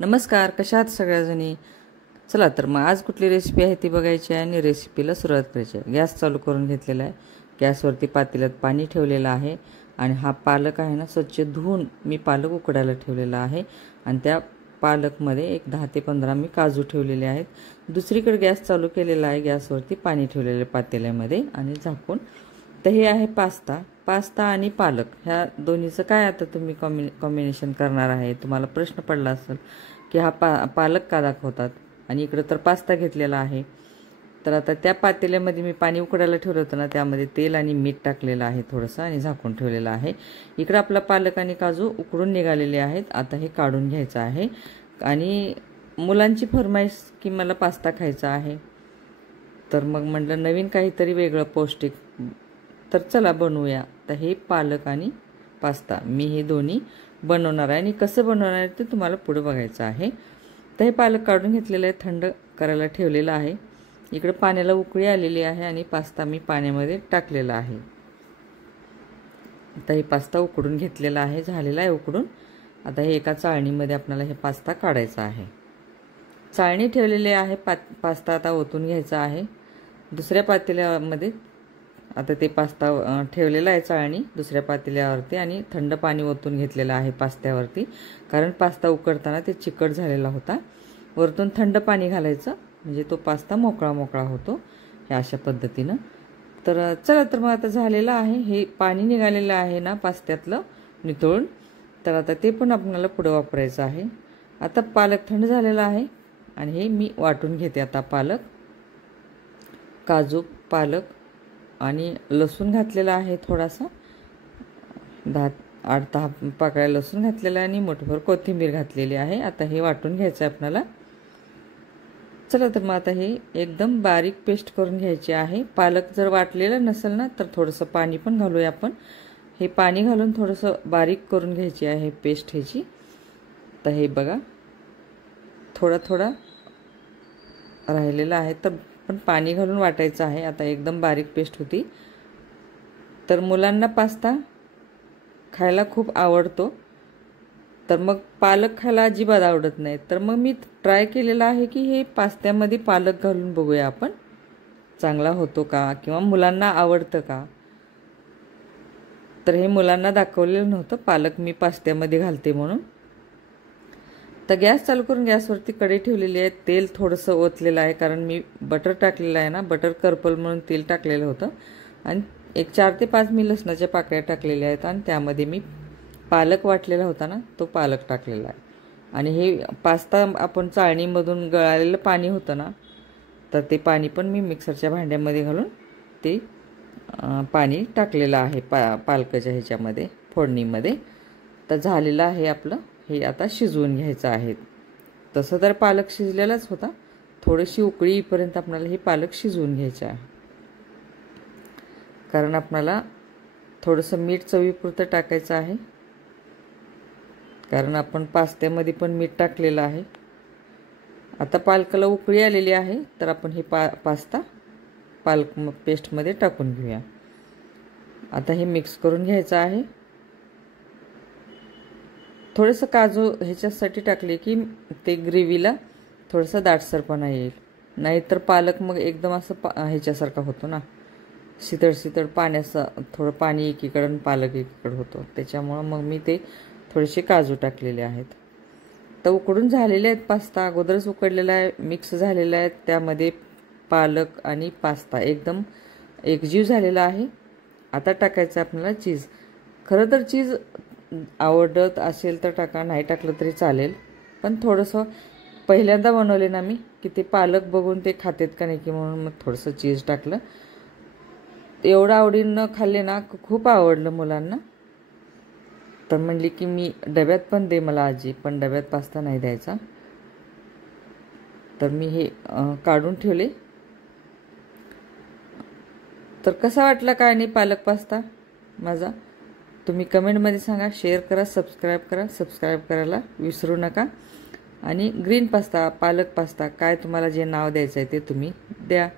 नमस्कार, कशा आहात सगळ्याजणी? चला तर मग आज कुठली रेसिपी आहे ती बघायची आहे आणि रेसिपीला सुरुवात करायची आहे. गॅस चालू करून घेतलेला आहे. गॅसवरती पातेल्यात पाणी ठेवलेलं आहे आणि हा पालक आहे ना, स्वच्छ धुवून मी पालक उकडायला ठेवलेला आहे आणि त्या पालकमध्ये एक 10 ते 15 मी काजू ठेवलेले आहेत. दुसरीकडे गॅस चालू केलेला आहे, गॅसवरती पाणी ठेवलेलं पातेल्यामध्ये आणि झाकून. तर हे आहे पास्ता आणि पालक, ह्या दोन्हीचं काय आता तुम्ही कॉम्बिनेशन करणार आहे. तुम्हाला प्रश्न पडला असेल की हा पालक का दाखवतात आणि इकडं तर पास्ता घेतलेला आहे. तर आता त्या पातेल्यामध्ये मी पाणी उकडायला ठेवलं होतं ना, त्यामध्ये तेल आणि मीठ टाकलेलं आहे थोडंसं आणि झाकून ठेवलेलं आहे. इकडं आपला पालक आणि काजू उकडून निघालेले आहेत. आता हे काढून घ्यायचं आहे आणि मुलांची फरमाईश की मला पास्ता खायचा आहे, तर मग म्हटलं नवीन काहीतरी वेगळं पौष्टिक, तर चला बनवूया. तर हे पालक आणि पास्ता मी हे दोन्ही बनवणार आहे आणि कसं बनवणार आहे ते तुम्हाला पुढे बघायचं आहे. तर हे पालक काढून घेतलेलं आहे, थंड करायला ठेवलेलं आहे. इकडे पाण्याला उकळी आलेली आहे आणि पास्ता मी पाण्यामध्ये टाकलेला आहे. आता हे पास्ता उकडून घेतलेला आहे, झालेला आहे उकडून. आता हे एका चाळणीमध्ये आपल्याला हे पास्ता काढायचा आहे. चाळणी ठेवलेली आहे, पास्ता आता ओतून घ्यायचा आहे दुसऱ्या पातेल्यामध्ये. आता ते पास्ता ठेवलेला आहे चाळणी दुसऱ्या पातेल्यावरती आणि थंड पाणी ओतून घेतलेलं आहे पास्त्यावरती, कारण पास्ता उकडताना ते चिकट झालेला होता. वरतून थंड पाणी घालायचं म्हणजे तो पास्ता मोकळा मोकळा होतो, हे अशा पद्धतीनं. तर चला तर मग आता झालेलं आहे, हे पाणी निघालेलं आहे ना पास्त्यातलं निथळून, तर आता ते पण आपल्याला पुढे वापरायचं आहे. आता पालक थंड झालेला आहे आणि हे मी वाटून घेते. आता काजू, पालक आणि लसूण घातलेला आहे, थोडासा 8-10 पाकळ्या लसूण घातलेला आहे आणि मोठभर कोथिंबीर घातलेली आहे. आता हे वाटून घ्यायचं आहे आपल्याला. चला तर मग आता हे एकदम बारीक पेस्ट करून घ्यायची आहे. पालक जर वाटलेलं नसेल ना, तर थोडंसं पाणी पण घालूया आपण. हे पाणी घालून थोडंसं बारीक करून घ्यायची आहे पेस्ट ह्याची. तर हे बघा थोडा थोडा राहिलेला आहे, तर पण पाणी घालून वाटायचं आहे. आता एकदम बारीक पेस्ट होती. तर मुलांना पास्ता खायला खूप आवडतो, तर मग पालक खायला अजिबात आवडत नाही. तर मग मी ट्राय केलेला आहे की हे पास्त्यामध्ये पालक घालून बघूया आपण, चांगला होतो का किंवा मुलांना आवडतं का. तर हे मुलांना दाखवलेलं नव्हतं पालक मी पास्त्यामध्ये घालते म्हणून. तर गॅस चालू करून गॅसवरती कढई ठेवलेली आहे. तेल थोडंसं ओतलेलं आहे, कारण मी बटर टाकलेलं आहे ना, बटर करपल म्हणून तेल टाकलेलं होतं. आणि एक 4 ते 5 मी लसणाच्या पाकळ्या टाकलेल्या आहेत आणि त्यामध्ये मी पालक वाटलेला होता ना, तो पालक टाकलेला आहे. आणि हे पास्ता आपण चाळणीमधून गळालेलं पाणी होतं ना, तर ते पाणी पण मी मिक्सरच्या भांड्यामध्ये घालून ते पाणी टाकलेलं आहे पालकाच्या ह्याच्यामध्ये फोडणीमध्ये. तर झालेलं आहे आपलं हे. आता शिजवून घ्यायचं आहे. तसं तर पालक शिजलेलाच होता, थोडीशी उकळी येईपर्यंत आपल्याला हे पालक शिजवून घ्यायचं आहे. कारण आपल्याला थोडंसं मीठ चवीपुरतं टाकायचं आहे, कारण आपण पास्त्यामध्ये पण मीठ टाकलेलं आहे. आता पालकाला उकळी आलेली आहे, तर आपण हे पास्ता पालक पेस्टमध्ये टाकून घेऊया. आता हे मिक्स करून घ्यायचं आहे. थोडंसं काजू ह्याच्यासाठी टाकले की ते ग्रेव्हीला थोडंसं दाटसरपणा येईल, नाहीतर पालक मग एकदम असं ह्याच्यासारखा होतो ना, शीतळ पाण्याचं, थोडं पाणी एकीकडं पालक एकीकडं होतो. त्याच्यामुळं मग मी ते थोडेसे काजू टाकलेले आहेत. तर उकडून झालेले आहेत पास्ता, अगोदरच उकडलेला आहे, मिक्स झालेला आहे. त्यामध्ये पालक आणि पास्ता एकदम एकजीव झालेला आहे. आता टाकायचं आपल्याला चीज. खरं तर चीज आवडत असेल तर टाका, नाही टाकलं तरी चालेल. पण थोडंसं पहिल्यांदा बनवले ना मी, की ते पालक बघून ते खातेत का नाही की म्हणून मग थोडंसं चीज टाकलं. एवढं आवडीनं खाल्ले ना, खूप आवडलं मुलांना. तर म्हणली की मी डब्यात पण दे मला आजी, पण डब्यात पास्ता नाही द्यायचा. तर मी हे काढून ठेवले. तर कसा वाटला काय नाही पालक पास्ता माझा, तुम्ही कमेंटमध्ये सांगा. शेअर करा, सबस्क्राईब करायला विसरू नका. आणि ग्रीन पास्ता, पालक पास्ता, काय तुम्हाला जे नाव द्यायचं आहे ते तुम्ही द्या.